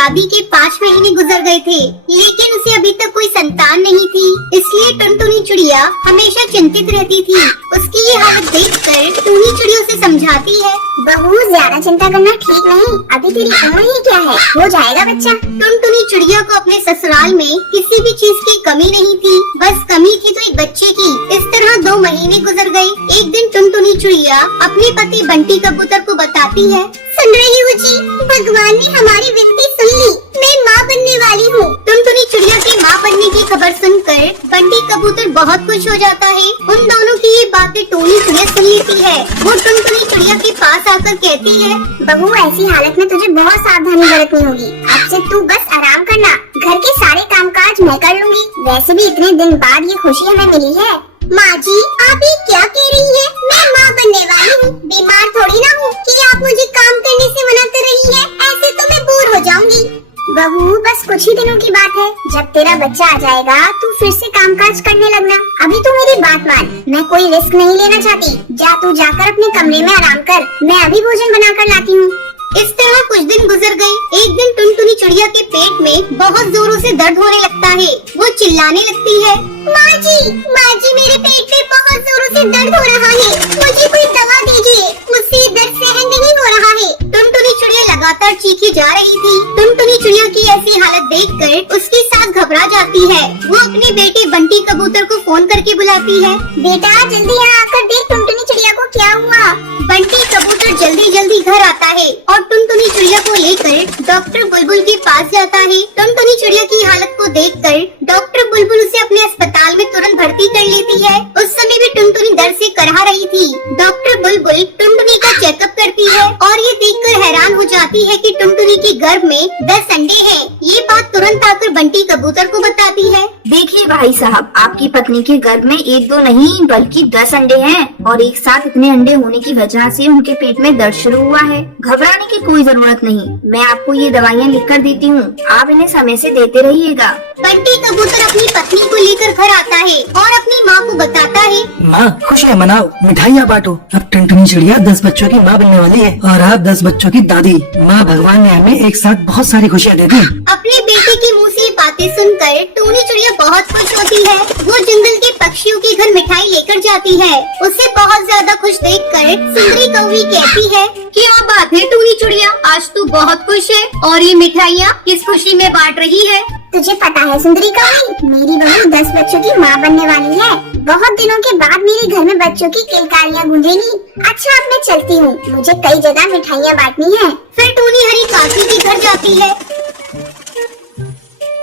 शादी के 5 महीने गुजर गए थे, लेकिन उसे अभी तक कोई संतान नहीं थी। इसलिए टुनटुनी चिड़िया हमेशा चिंतित रहती थी। उसकी ये हालत देखकर टूनी चिड़िया उसे समझाती है, बहू ज्यादा चिंता करना ठीक नहीं, अभी तेरी उम्र ही क्या है, हो जाएगा बच्चा। टुनटुनी चिड़िया को अपने ससुराल में किसी भी चीज की कमी नहीं थी, बस कमी थी तो एक बच्चे की। इस तरह 2 महीने गुजर गए। एक दिन टुनटुनी चिड़िया अपने पति बंटी कबूतर को बताती है, सुन रही हो जी, भगवान ने हमारी विनती सुन ली, मैं माँ बनने वाली हूँ। टुनटुनी चिड़िया के माँ बनने की खबर सुनकर बंटी कबूतर बहुत खुश हो जाता है। उन दोनों की ये बातें टूनी चिड़िया सुन लेती है। वो टुनटुनी चिड़िया के पास आकर कहती है, बहू ऐसी हालत में तुझे बहुत सावधानी बरतनी होगी। अब से तू बस आराम करना, घर के सारे कामकाज मैं कर लूंगी। वैसे भी इतने दिन बाद ये खुशी हमें मिली है। माँ जी, आप ये क्या कह रही है? मैं माँ बनने वाली हूँ, बीमार थोड़ी ना हूँ कि आप मुझे काम करने से मना कर रही है। ऐसे तो मैं बोर हो जाऊंगी। बहू बस कुछ ही दिनों की बात है, जब तेरा बच्चा आ जाएगा तू फिर से कामकाज करने लगना। अभी तो मेरी बात मान, मैं कोई रिस्क नहीं लेना चाहती। जा तू जाकर अपने कमरे में आराम कर, मैं अभी भोजन बना कर लाती हूँ। इस तरह कुछ दिन गुजर गए। एक दिन टुनटुनी चिड़िया के पेट में बहुत जोरों से दर्द होने लगता है। वो चिल्लाने लगती है, माँ जी मेरे पेट में बहुत जोरों से दर्द हो रहा है, मुझे कोई दवा दीजिए, मुझसे दर्द सहन नहीं हो रहा है। टुनटुनी चिड़िया लगातार चीखी जा रही थी। टुनटुनी चिड़िया की ऐसी हालत देखकर उसकी सास घबरा जाती है। वो अपने बेटे बंटी कबूतर को फोन करके बुलाती है, बेटा जल्दी यहाँ आकर देख टुनटुनी चिड़िया को क्या हुआ। बंटी कबूतर जल्दी घर आता है और टुनटुनी चिड़िया को लेकर डॉक्टर बुलबुल के पास जाता है। टुनटुनी चिड़िया की हालत को देखकर डॉक्टर बुलबुल उसे अपने अस्पताल में तुरंत भर्ती कर लेती है। उस समय भी टुनटुनी दर्द से करहा रही थी। डॉक्टर बुलबुल टुनटुनी का चेकअप करती है और ये देखकर हैरान हो जाती है कि टुनटुनी के गर्भ में 10 अंडे हैं। ये बात तुरंत आकर बंटी कबूतर को बताती है। देखिए भाई साहब, आपकी पत्नी के गर्भ में 1-2 नहीं बल्कि 10 अंडे हैं और एक साथ इतने अंडे होने की वजह से उनके पेट में दर्द शुरू हुआ है। घबराने की कोई जरूरत नहीं, मैं आपको ये दवाइयाँ लिख कर देती हूँ, आप इन्हें समय से देते रहिएगा। बंटी कबूतर अपनी पत्नी को लेकर घर आता है और अपनी माँ को बताता है, माँ खुशियाँ मनाओ, मिठाइयाँ बांटो। अब टुनटुनी चिड़िया 10 बच्चों की माँ बनने वाली है और आप 10 बच्चों की दादी। माँ भगवान ने हमें एक साथ बहुत सारी खुशियाँ दे दी। अपने बेटे के मुँह से बातें सुनकर टूनी चिड़िया बहुत खुश होती है। वो जंगल के पक्षियों के घर मिठाई लेकर जाती है। उसे बहुत ज्यादा खुश देखकर सुंदरी कौवी कहती है, क्या बात है टूनी चिड़िया, आज तू बहुत खुश है और ये मिठाइयाँ किस खुशी में बांट रही है? तुझे पता है सुंदरी कौवी, मेरी बहू 10 बच्चों की माँ बनने वाली है। बहुत दिनों के बाद मेरे घर में बच्चों की किलकारियाँ गूंजेंगी। अच्छा अब मैं चलती हूँ, मुझे कई जगह मिठाइयाँ बांटनी है। फिर टूनी हरी काकी के घर जाती है।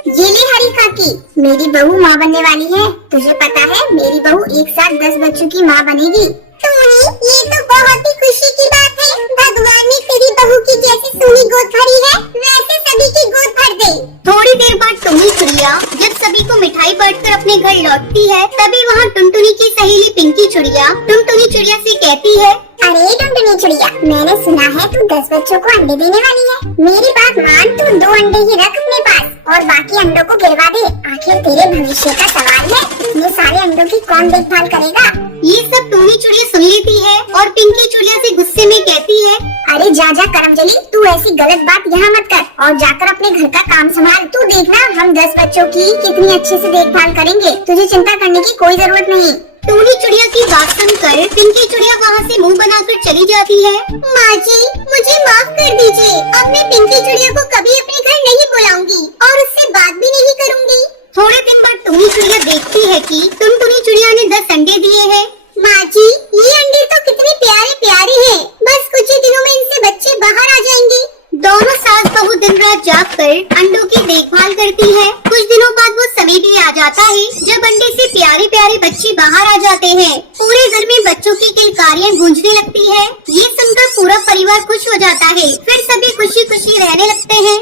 ये ले हरी काकी, मेरी बहू माँ बनने वाली है। तुझे पता है मेरी बहू एक साथ 10 बच्चों की माँ बनेगी। टूनी, ये तो बहुत ही खुशी की बात है। भगवान ने तेरी बहू की जैसी सोनी गोद भरी है, वैसे सभी की गोद भर दे। थोड़ी देर बाद टूनी चिड़िया जब सभी को मिठाई बांटकर अपने घर लौटती है, तभी वहाँ टुनटुनी की सहेली पिंकी चिड़िया टुनटुनी चिड़िया से कहती है, अरे टुनटुनी चिड़िया, मैंने सुना है तू 10 बच्चों को अंडे देने वाली है। मेरी बात मान, तू 2 अंडे ही रख अपने पास और बाकी अंडों को गिरवा दे। आखिर तेरे भविष्य का सवाल है, इतने सारे अंडों की कौन देखभाल करेगा। ये सब टूनी चिड़िया सुन लेती है और पिंकी चिड़िया से गुस्से में कहती है, अरे जा करमजली, तू ऐसी गलत बात यहाँ मत कर और जाकर अपने घर का काम संभाल। तू देखना हम 10 बच्चों की कितनी अच्छे से देखभाल करेंगे, तुझे चिंता करने की कोई जरूरत नहीं। टूनी चिड़िया की बात सुनकर पिंकी चिड़िया वहाँ से मुंह बनाकर चली जाती है। माँ जी मुझे माफ कर दीजिए, अब मैं पिंकी चिड़िया को कभी अपने घर नहीं बुलाऊंगी और उससे बात भी नहीं करूँगी। थोड़े दिन बाद टूनी चिड़िया देखती है कि टुनटुनी चिड़िया ने 10 अंडे दिए हैं। माँ जी ये अंडे तो कितने प्यारे प्यारे हैं, बस कुछ ही दिनों में इनसे बच्चे बाहर आ जाएंगे। दोनों सास बहू दिन रात जागकर अंडों की देखभाल करती है। कुछ दिनों बाद वो समय भी आ जाता है जब अंडे से प्यारे प्यारे बच्चे बाहर आ जाते हैं। पूरे घर में बच्चों की किलकारियाँ गूंजने लगती है। ये सुनकर पूरा परिवार खुश हो जाता है। फिर सभी खुशी खुशी रहने लगते हैं।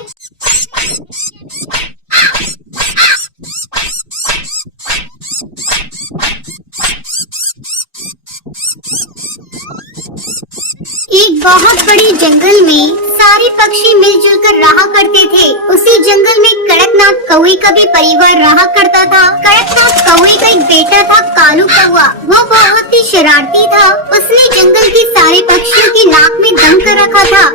एक बहुत बड़े जंगल में सारे पक्षी मिलजुल कर रहा करते थे। उसी जंगल में कड़कनाथ कौवे का भी परिवार रहा करता था। कड़कनाथ कौवे का एक बेटा था कालू कौवा। वो बहुत ही शरारती था। उसने जंगल के सारे पक्षियों के नाक में दम कर रखा था।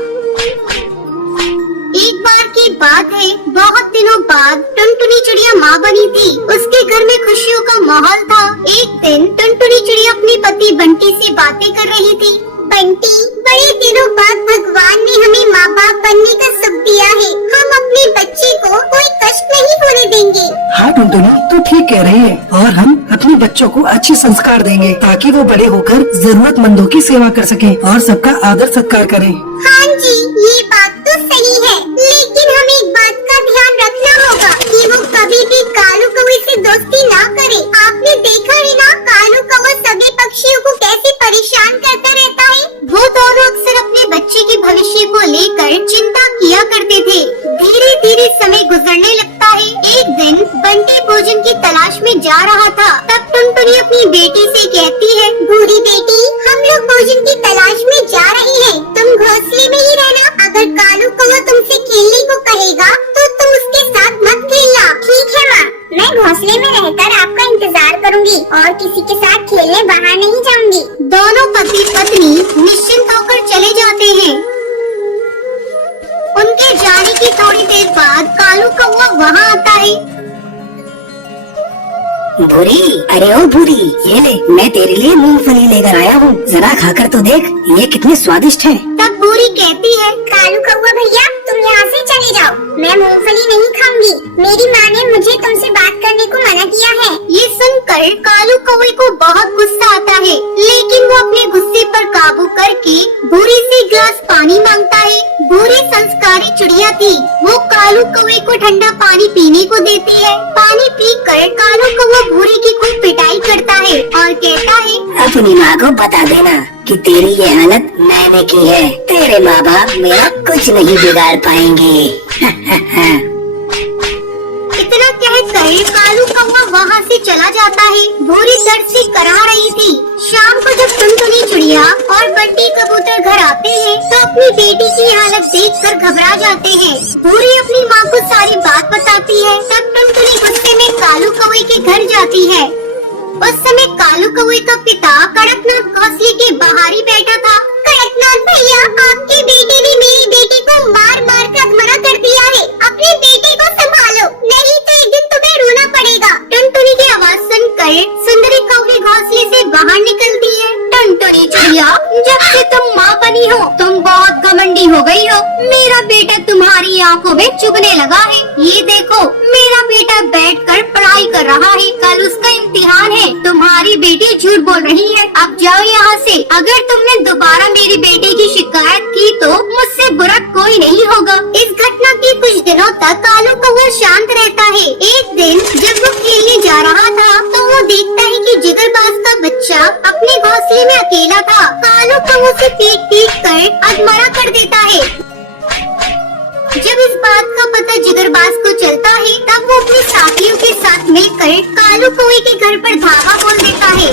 एक बार की बात है, बहुत दिनों बाद टुनटुनी चिड़िया माँ बनी थी। उसके घर में खुशियों का माहौल था। एक दिन टुनटुनी चिड़िया अपने पति बंटी से बातें कर रही थी। बंटी, बड़े दिनों बाद भगवान ने हमें माँ बाप बनने का सुख दिया है। हम अपने बच्चे को कोई कष्ट नहीं होने देंगे। हाँ टुनटुनी, तू ठीक कह रही है। और हम अपने बच्चों को अच्छे संस्कार देंगे ताकि वो बड़े होकर जरूरतमंदों की सेवा कर सकें और सबका आदर सत्कार करें। हाँ जी, ये बात तो सही है, लेकिन हमें एक बात का ध्यान रखना होगा कि वो कभी भी कालू कौवे से दोस्ती ना करे। आपने देखा है ना, कालू कौवा सभी पक्षियों को कैसे परेशान करता रहता है। वो दोनों अक्सर अपने बच्चे के भविष्य को लेकर चिंता किया करते थे। धीरे धीरे समय गुजरने लगता है। एक दिन बंटी भोजन की तलाश में जा रहा था। तब टुनटुनी अपनी बेटी से कहती है, बूढ़ी बेटी, हम लोग भोजन की तलाश में जा रहे हैं। तुम घोंसले में ही रहना। अगर कालू कौवा तुमसे खेलने को कहेगा तो तुम उसके साथ मत खेलना। ठीक है माँ, मैं घोंसले में रहकर आपका इंतजार करूंगी और किसी के साथ खेलने बाहर नहीं जाऊंगी। दोनों पति पत्नी निश्चिंत होकर चले जाते हैं। उनके जाने की थोड़ी देर बाद कालू कौवा वहाँ आता है। भूरी, अरे ओ भूरी, ये ले, मैं तेरे लिए मूंगफली लेकर आया हूँ। जरा खाकर तो देख, ये कितनी स्वादिष्ट है। तब बूढ़ी कहती है, कालू कौवा भैया, तुम यहाँ से चले जाओ। मैं मूंगफली नहीं खाऊंगी। मेरी माँ ने मुझे तुमसे बात करने को मना किया है। ये सुनकर कालू कौवे को बहुत गुस्सा आता है, लेकिन वो अपने गुस्से पर काबू करके बूढ़ी से गिलास पानी मांगता है। बूढ़ी संस्कारी चिड़िया थी। वो कालू कौवे को ठंडा पानी पीने को देती है। पानी पीकर कालू कौवा बूढ़ी की खूब पिटाई करता है और कहता है, अपनी माँ को बता देना कि तेरी ये हालत मैंने की है। तेरे माँ बाप मेरा कुछ नहीं बिगाड़ पाएंगे। इतना कहकर कालू कौवा वहाँ से चला जाता है। बूढ़ी दर्द से कराह रही थी। शाम को जब टुनटुनी चिड़िया और बंटी कबूतर घर आते हैं तो अपनी बेटी की हालत देखकर घबरा जाते हैं। बूढ़ी अपनी माँ को सारी बात बताती है। तब टुनटुनी गुस्से में कालू कौवे के घर जाती है। उस समय कालू कौवे का पिता कड़कनाथ घोंसले के बाहर ही बैठा था। कड़कनाथ भैया, आपकी बेटी ने मेरी बेटी को मार मार कर अधमरा कर दिया है। अपने बेटे को संभालो, नहीं तो एक दिन तुम्हें रोना पड़ेगा। टुनटुनी की आवाज सुनकर सुंदरी कौवी घोंसले से बाहर निकलती है। टुनटुनी चिड़िया, जब से तुम माँ बनी हो तुम बहुत घमंडी हो गई हो। मेरा बेटा तुम्हारी आंखों में चुभने लगा है। ये देखो, मेरा बेटा बैठकर पढ़ाई कर रहा है। कल उसका इम्तिहान है। तुम्हारी बेटी झूठ बोल रही है। अब जाओ यहाँ से। अगर तुमने दोबारा मेरी बेटी की शिकायत की तो मुझसे बुरा कोई नहीं होगा। इस घटना के कुछ दिनों तक कालू कौवा शांत रहता है। एक दिन जब वो खेलने जा रहा था तो वो देखता है कि जिगरबाज का बच्चा अपने घोंसले में अकेला था। कालू कौवा से पीट कर अधमरा कर देता है। जब इस बात का पता जिगरबाज को चलता है तब वो अपने साथियों के साथ मिलकर कालू कौवे के घर पर धावा बोल देता है।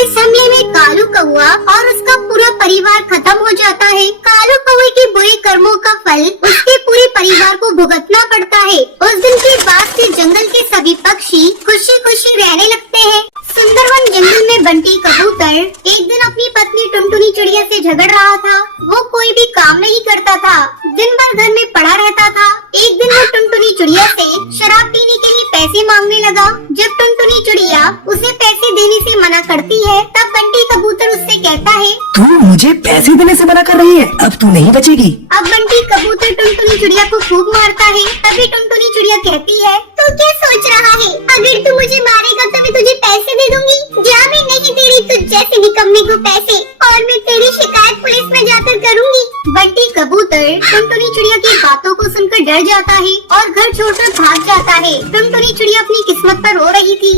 इस हमले में कालू कौवा और उसका पूरा परिवार खत्म हो जाता है। कालू कौवे के बुरे कर्मों का फल उसके पूरे परिवार को भुगतना पड़ता है। उस दिन के बाद से जंगल के सभी पक्षी खुशी खुशी रहने लगते हैं। सुंदरवन जंगल में बंटी कबूतर एक दिन अपनी पत्नी टुनटुनी चिड़िया से झगड़ रहा था। वो कोई भी काम नहीं करता था, दिन भर घर में पड़ा रहता था। एक दिन वो टुनटुनी चिड़िया से शराब पीने के लिए पैसे मांगने लगा। जब टुनटुनी चिड़िया उसे पैसे देने से मना करती है तब बंटी कबूतर उससे कहता है, तू मुझे पैसे देने से मना कर रही है, अब तू नहीं बचेगी। अब बंटी कबूतर टुनटुनी चिड़िया को खूब मारता है। तभी टुनटुनी चिड़िया कहती है, तू क्या सोच रहा है? अगर तू मुझे मारेगा तो मैं तुझे पैसे दे दूंगी। जा, मैं नहीं दे रही तुझ जैसे निकम्मे को पैसे, और मैं तेरी शिकायत पुलिस में जाकर करूंगी। बंटी कबूतर टुनटुनी चिड़िया की बातों को सुनकर डर जाता है और घर छोड़कर भाग जाता है। टुनटुनी चिड़िया अपनी किस्मत पर रो रही थी।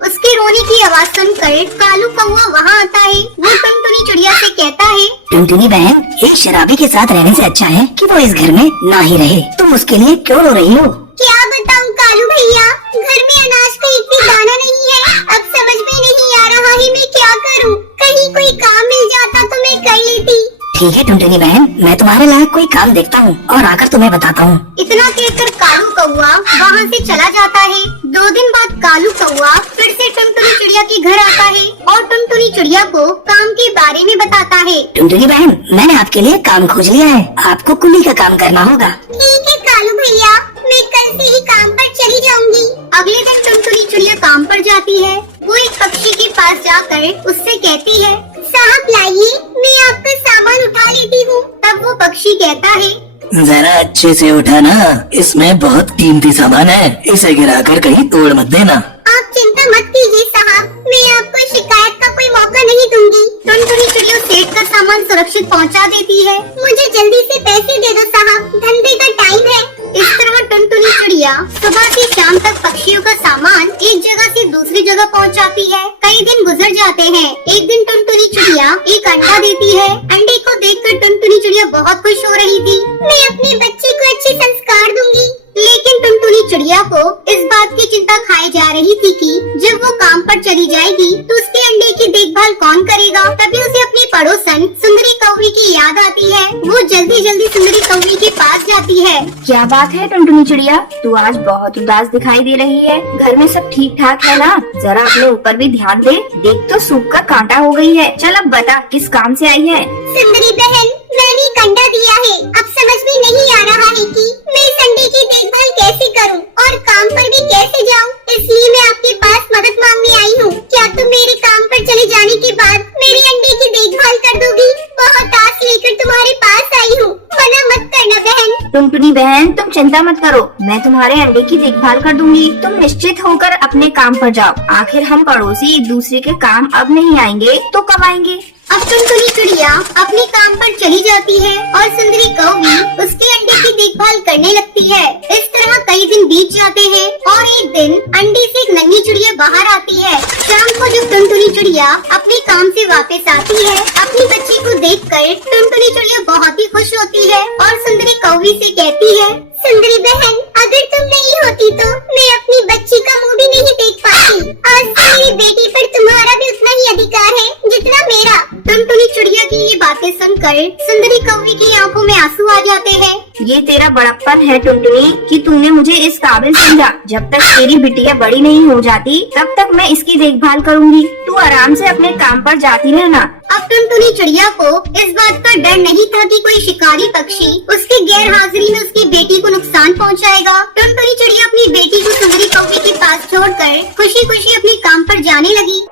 उसके रोने की आवाज सुनकर कालू कौवा वहाँ आता है। वो टुनटुनी चिड़िया से कहता है, टुनटुनी बहन, एक शराबी के साथ रहने से अच्छा है कि वो इस घर में ना ही रहे। तुम उसके लिए क्यों रो रही हो? क्या बताऊं कालू भैया, घर में अनाज का एक भी दाना नहीं है। अब समझ में नहीं आ रहा है मैं क्या करूं। कहीं कोई काम मिल जाता तो मैं कर लेती। ठीक है टुनटुनी बहन, मैं तुम्हारे लायक कोई काम देखता हूँ और आकर तुम्हें बताता हूँ। इतना कहकर कालू कौवा वहाँ से चला जाता है। 2 दिन बाद कालू कौवा फिर से टुनटुनी चिड़िया के घर आता है और टुनटुनी चिड़िया को काम के बारे में बताता है। टुनटुनी बहन, मैंने आपके लिए काम खोज लिया है। आपको कुली का काम करना होगा। ठीक है कालू भैया, मैं कल से ही काम पर चली जाऊंगी। अगले दिन टुनटुनी चिड़िया काम पर जाती है। वो एक पक्षी के पास जाकर उससे कहती है, साहब लाइए, मैं आपका सामान उठा लेती हूँ। तब वो पक्षी कहता है, जरा अच्छे से उठाना, इसमें बहुत कीमती सामान है, इसे गिराकर कहीं तोड़ मत देना। आप चिंता मत कीजिए साहब, मैं आपको शिकायत का कोई मौका नहीं दूंगी। टुनटुनी चिड़िया सेठ का सामान सुरक्षित पहुंचा देती है। मुझे जल्दी से पैसे दे दो साहब, धंधे का टाइम है। इस तरह टुनटुनी चिड़िया सुबह से शाम तक पक्षियों का सामान एक जगह से दूसरी जगह पहुंचाती है। कई दिन गुजर जाते हैं। एक दिन टुनटुनी चिड़िया एक अंडा देती है। अंडे को देखकर टुनटुनी चिड़िया बहुत खुश हो रही थी। मैं अपने बच्चे को अच्छे संस्कार दूंगी। लेकिन टुनटुनी चिड़िया को इस बात की चिंता खाई जा रही थी कि जब वो काम पर चली जाएगी तो उसके अंडे की देखभाल कौन करेगा। तभी उसे अपनी पड़ोसन सुंदरी कौवी की याद आती है। वो जल्दी जल्दी सुंदरी कौवी के पास जाती है। क्या बात है टुनटुनी चिड़िया, तू आज बहुत उदास दिखाई दे रही है। घर में सब ठीक ठाक है ना? जरा अपने ऊपर भी ध्यान दे। देख तो सूप का कांटा हो गई है। चल अब बता, किस काम से आई है? सुंदरी बहन, मैंने एक अंडा दिया है। अब समझ में नहीं आ रहा है कि मैं इस अंडे की देखभाल कैसे करूं और काम पर भी कैसे जाऊं। इसलिए मैं आपके पास मदद मांगने आई हूँ। क्या तुम मेरे काम पर चले जाने के बाद मेरे अंडे की देखभाल कर दोगी? बहुत आस लेकर तुम्हारे पास आई हूँ, मना मत करना बहन। टुनटुनी बहन, तुम चिंता मत करो, मैं तुम्हारे अंडे की देखभाल कर दूंगी। तुम निश्चित होकर अपने काम पर जाओ। आखिर हम पड़ोसी एक दूसरे के काम अब नहीं आएंगे तो कब आएंगे? अब टुनटुनी चिड़िया अपने काम पर चली जाती है और सुंदरी कौवी उसके अंडे की देखभाल करने लगती है। इस तरह कई दिन बीत जाते हैं और एक दिन अंडे से एक नन्ही चिड़िया बाहर आती है। शाम को जब टुनटुनी चिड़िया अपने काम से वापस आती है, अपनी बच्ची को देखकर टुनटुनी चिड़िया बहुत ही खुश होती है और सुंदरी कौवी से कहती है, सुंदरी बहन, अगर तुम नहीं होती तो मैं अपनी बच्ची का मुंह भी नहीं देख पाती। आज से मेरी बेटी पर तुम्हारा भी उतना ही अधिकार है जितना मेरा। टुनटुनी चिड़िया की ये बातें सुनकर सुंदरी कौवी की आंखों में आंसू आ जाते हैं। ये तेरा बड़प्पन है टुनटुनी कि तूने मुझे इस काबिल समझा। जब तक तेरी बिटिया बड़ी नहीं हो जाती तब तक मैं इसकी देखभाल करूंगी। तू आराम से अपने काम पर जाती रहना। अब टुनटुनी चिड़िया को इस बात का डर नहीं था कि कोई शिकारी पक्षी उसकी गैर हाजिरी में उसकी बेटी को नुकसान पहुंचाएगा। टुनटुनी चिड़िया अपनी बेटी को सुंदरी कौवी के पास छोड़कर खुशी खुशी अपने काम पर जाने लगी।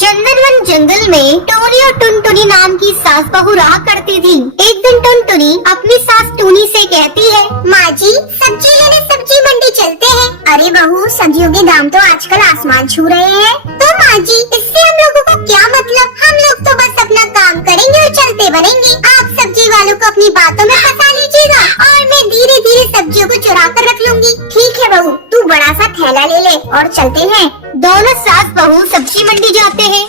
चंदनवन जंगल में टोनी और टुनटुनी नाम की सास बहू रहा करती थी। एक दिन टुनटुनी अपनी सास टूनी से कहती है, माँ जी, सब्जी लेने सब्जी मंडी चलते हैं। अरे बहू, सब्जियों के दाम तो आजकल आसमान छू रहे हैं। तो माँ जी, इससे हम लोगों को क्या मतलब? हम लोग तो बस अपना काम करेंगे और चलते बनेंगे। आप सब्जी वालों को अपनी बातों में फंसा लीजिएगा और मैं धीरे धीरे सब्जियों को चुरा कर रख लूंगी। ठीक है बहू, तू बड़ा सा थैला ले ले और चलते हैं। दोनों सास बहू सब्जी मंडी जाते हैं।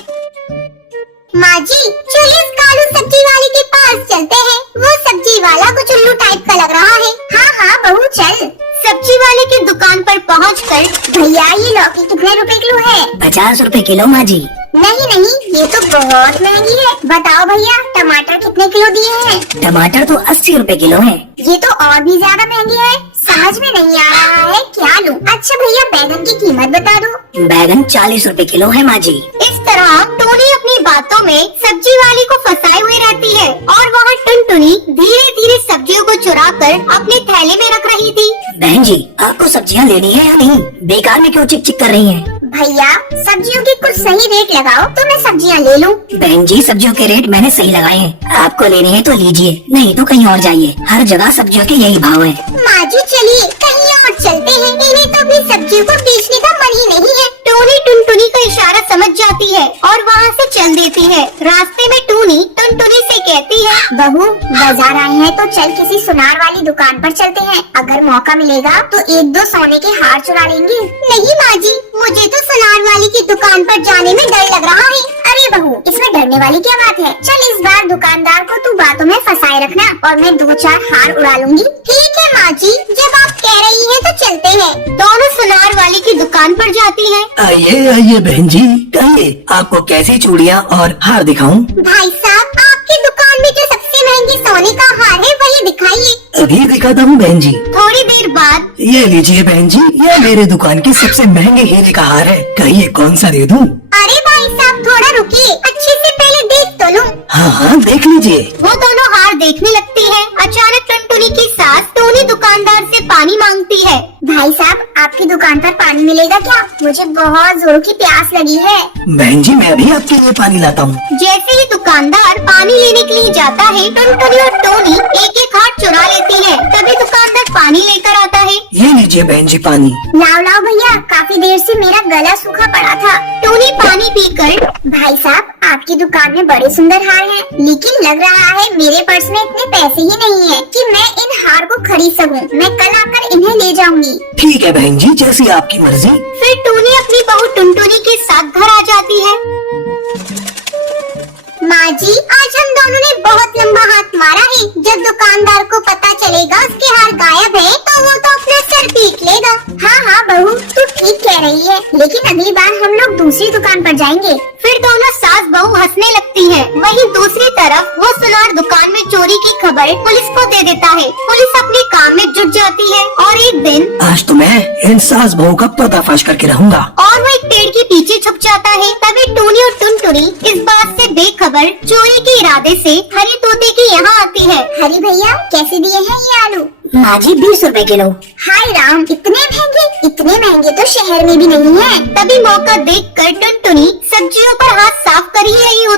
माँ जी, चलिए इस कालू सब्जी वाले के पास चलते हैं। वो सब्जी वाला कुछ उल्लू टाइप का लग रहा है। हाँ हाँ बहू, चल। सब्जी वाले की दुकान पर पहुंचकर, भैया ये लौकी कितने रुपए किलो है? 50 रुपए किलो माँ जी। नहीं नहीं, ये तो बहुत महंगी है। बताओ भैया, टमाटर कितने किलो दिए हैं? टमाटर तो 80 रुपए किलो है। ये तो और भी ज्यादा महंगे हैं। समझ में नहीं आ रहा है, क्या लूं? अच्छा भैया, बैगन की कीमत बता दो। बैगन 40 रुपए किलो है माँ जी। इस तरह टोनी अपनी बातों में सब्जी वाले को फंसाए हुए रहती है और वहाँ टुनटुनी धीरे धीरे सब्जियों को चुरा कर अपने थैले में रख रही थी। बहन जी, आपको सब्जियाँ लेनी है या नहीं? बेकार में क्यों चिक चिक कर रही हैं? भैया, सब्जियों के कुछ सही रेट लगाओ तो मैं सब्जियाँ ले लूं। बहन जी, सब्जियों के रेट मैंने सही लगाए हैं। आपको लेने हैं तो लीजिए, नहीं तो कहीं और जाइए। हर जगह सब्जियों के यही भाव है। माँ जी, चलिए कहीं और चलते हैं। इन्हें तो अपनी सब्जियों को बेचने का मन ही नहीं है। टोनी टुनटुनी का इशारा समझ जाती है और वहाँ से चल देती है। रास्ते में टोनी टुनटुनी से कहती है, बहू, बाजार आए हैं तो चल किसी सुनार वाली दुकान पर चलते हैं। अगर मौका मिलेगा तो 1-2 सोने के हार चुरा लेंगे। नहीं माँ जी, मुझे तो सुनार वाली की दुकान पर जाने में डर लग रहा है। अरे बहू, इसमें डरने वाली क्या बात है? चल इस बार दुकानदार को तू बातों में फंसाए रखना और मैं 2-4 हार उड़ा लूंगी। ठीक है माँ जी, जब आप कह रही हैं तो चलते हैं। दोनों सुनार वाली की दुकान दुकान पर जाती है। आइए आइए बहन जी, कहिए आपको कैसी चूड़ियाँ और हार दिखाऊं? भाई साहब, आपकी दुकान में जो सबसे महंगे सोने का हार है वही दिखाइए। अभी दिखाता हूँ बहन जी। थोड़ी देर बाद ये लीजिए बहन जी, ये मेरे दुकान के सबसे महंगे हीरे का हार है। कहिए कौन सा दे दूं? अरे भाई साहब, थोड़ा रुकिए, अच्छे से पहले देख तो लूं। हाँ हाँ देख लीजिए। वो दोनों हार देखने लगती है। अचानक टुनटुनी की सास टोनी दुकानदार से पानी मांगती है। भाई साहब, आपकी दुकान पर पानी मिलेगा क्या? मुझे बहुत जोरों की प्यास लगी है। बहन जी मैं भी आपके लिए पानी लाता हूँ। जैसे ही दुकानदार पानी लेने के लिए जाता है, टुनटुनी और टोनी एक एक हार चुरा लेती है। तभी दुकानदार पानी लेकर आता है। ये लीजिए बहन जी पानी। लाओ लाओ भैया, काफी देर से मेरा गला सूखा पड़ा था। टोनी पानी पीकर भाई साहब, आपकी दुकान में बड़े सुंदर हार हैं, लेकिन लग रहा है मेरे पर्स में इतने पैसे ही नहीं है कि मैं इन हार को खरीद सकूं। मैं कल आकर इन्हें ले जाऊंगी। ठीक है बहन जी, जैसी आपकी मर्जी। फिर टोनी अपनी बहू टुनटुनी के साथ घर आ जाती है। माँ जी, आज हम दोनों ने बहुत लंबा हाथ मारा है। जब दुकानदार को पता चलेगा उसके हार गायब है तो वो तो अपना सर पीट लेगा। हाँ हाँ बहू, तू ठीक कह रही है, लेकिन अगली बार हम लोग दूसरी दुकान पर जाएंगे। फिर दोनों सास बहू हंसने लगती हैं। वहीं दूसरी तरफ वो सुनार दुकान में चोरी की खबर पुलिस को दे देता है। पुलिस अपने काम में जुट जाती है और एक दिन आज तो मैं इन सास बहू का पर्दाफाश करके रहूंगा। और वो एक पेड़ के पीछे छुप जाता है। तभी टोनी और टुनटुनी इस बात से बेखबर चोरी के इरादे से हरी तोते के यहाँ आती है। हरी भैया, कैसे दिए हैं ये आलू? माँ जी 20 रुपए किलो। हाय राम, इतने महंगे तो शहर में भी नहीं है। तभी मौका देखकर टुनटुनी सब्जियों पर हाथ साफ कर ही रही होती